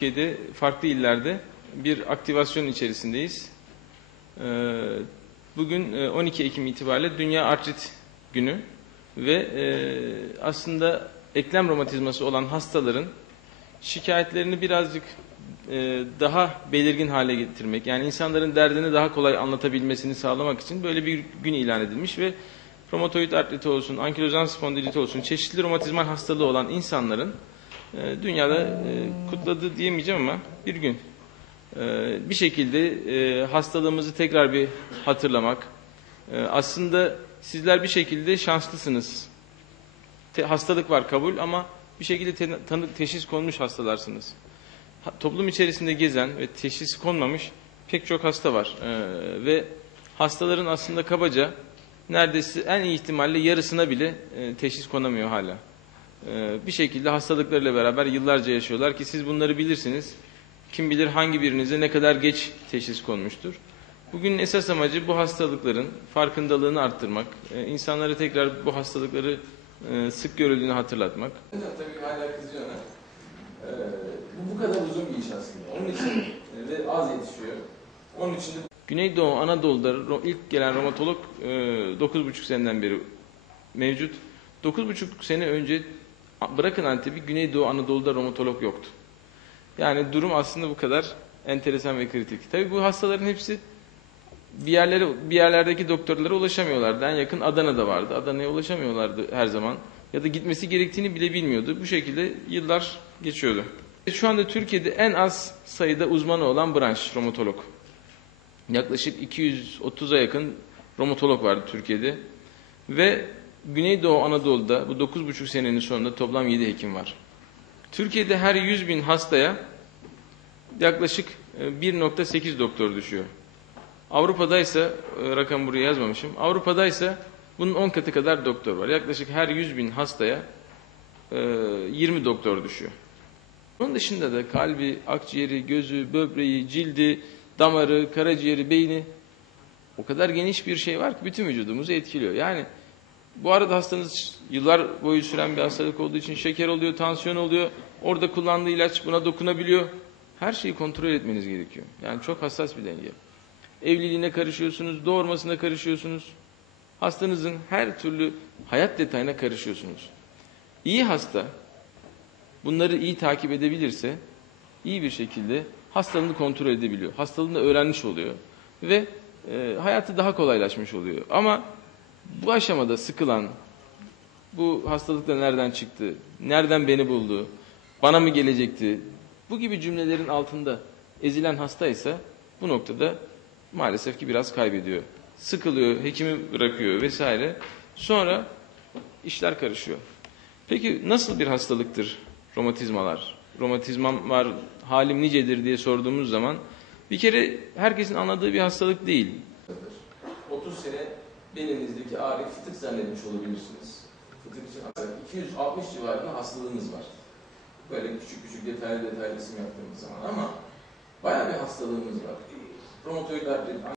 Türkiye'de farklı illerde bir aktivasyon içerisindeyiz. Bugün 12 Ekim itibariyle Dünya Artrit Günü ve aslında eklem romatizması olan hastaların şikayetlerini birazcık daha belirgin hale getirmek, yani insanların derdini daha kolay anlatabilmesini sağlamak için böyle bir gün ilan edilmiş ve romatoid artriti olsun, ankilozan spondiliti olsun, çeşitli romatizmal hastalığı olan insanların dünyada kutladığı diyemeyeceğim ama bir gün bir şekilde hastalığımızı tekrar bir hatırlamak. Aslında sizler bir şekilde şanslısınız. Hastalık var kabul ama bir şekilde teşhis konmuş hastalarsınız. Toplum içerisinde gezen ve teşhis konmamış pek çok hasta var. Ve hastaların aslında kabaca neredeyse en iyi ihtimalle yarısına bile teşhis konamıyor hala. Bir şekilde hastalıklarıyla beraber yıllarca yaşıyorlar ki siz bunları bilirsiniz. Kim bilir hangi birinize ne kadar geç teşhis konmuştur. Bugün esas amacı bu hastalıkların farkındalığını arttırmak, insanlara tekrar bu hastalıkları sık görüldüğünü hatırlatmak. Tabii hala kızıyor ona. Bu kadar uzun bir iş aslında. Onun için ve az yetişiyor. Onun için de Güneydoğu Anadolu'da ilk gelen romatolog 9,5 seneden beri mevcut. 9,5 sene önce bırakın Antep'i, Güneydoğu Anadolu'da romatolog yoktu. Yani durum aslında bu kadar enteresan ve kritik. Tabii bu hastaların hepsi bir yerlerdeki doktorlara ulaşamıyorlardı. En yakın Adana'da vardı. Adana'ya ulaşamıyorlardı her zaman. Ya da gitmesi gerektiğini bile bilmiyordu. Bu şekilde yıllar geçiyordu. Şu anda Türkiye'de en az sayıda uzmanı olan branş romatolog. Yaklaşık 230'a yakın romatolog vardı Türkiye'de. Ve Güneydoğu Anadolu'da bu 9,5 senenin sonunda toplam 7 hekim var. Türkiye'de her 100.000 hastaya yaklaşık 1,8 doktor düşüyor. Avrupa'daysa, rakam buraya yazmamışım, Avrupa'daysa bunun 10 katı kadar doktor var. Yaklaşık her 100.000 hastaya 20 doktor düşüyor. Onun dışında da kalbi, akciğeri, gözü, böbreği, cildi, damarı, karaciğeri, beyni, o kadar geniş bir şey var ki bütün vücudumuzu etkiliyor. Yani bu arada hastanız yıllar boyu süren bir hastalık olduğu için şeker oluyor, tansiyon oluyor, orada kullandığı ilaç buna dokunabiliyor. Her şeyi kontrol etmeniz gerekiyor. Yani çok hassas bir denge. Evliliğine karışıyorsunuz, doğurmasına karışıyorsunuz. Hastanızın her türlü hayat detayına karışıyorsunuz. İyi hasta bunları iyi takip edebilirse iyi bir şekilde hastalığını kontrol edebiliyor. Hastalığını öğrenmiş oluyor ve hayatı daha kolaylaşmış oluyor. Ama bu aşamada sıkılan, bu hastalıkla nereden çıktı, nereden beni buldu, bana mı gelecekti, bu gibi cümlelerin altında ezilen hastaysa bu noktada maalesef ki biraz kaybediyor. Sıkılıyor, hekimi bırakıyor vesaire. Sonra işler karışıyor. Peki nasıl bir hastalıktır romatizmalar? Romatizmam var, halim nicedir diye sorduğumuz zaman bir kere herkesin anladığı bir hastalık değil. 30 sene belinizdeki ağrıyı fıtık zannetmiş olabilirsiniz. Fıtık için 260 civarında hastalığınız var. Böyle küçük küçük detaylı isim yaptığımız zaman ama bayağı bir hastalığımız var. Romatoid artrit,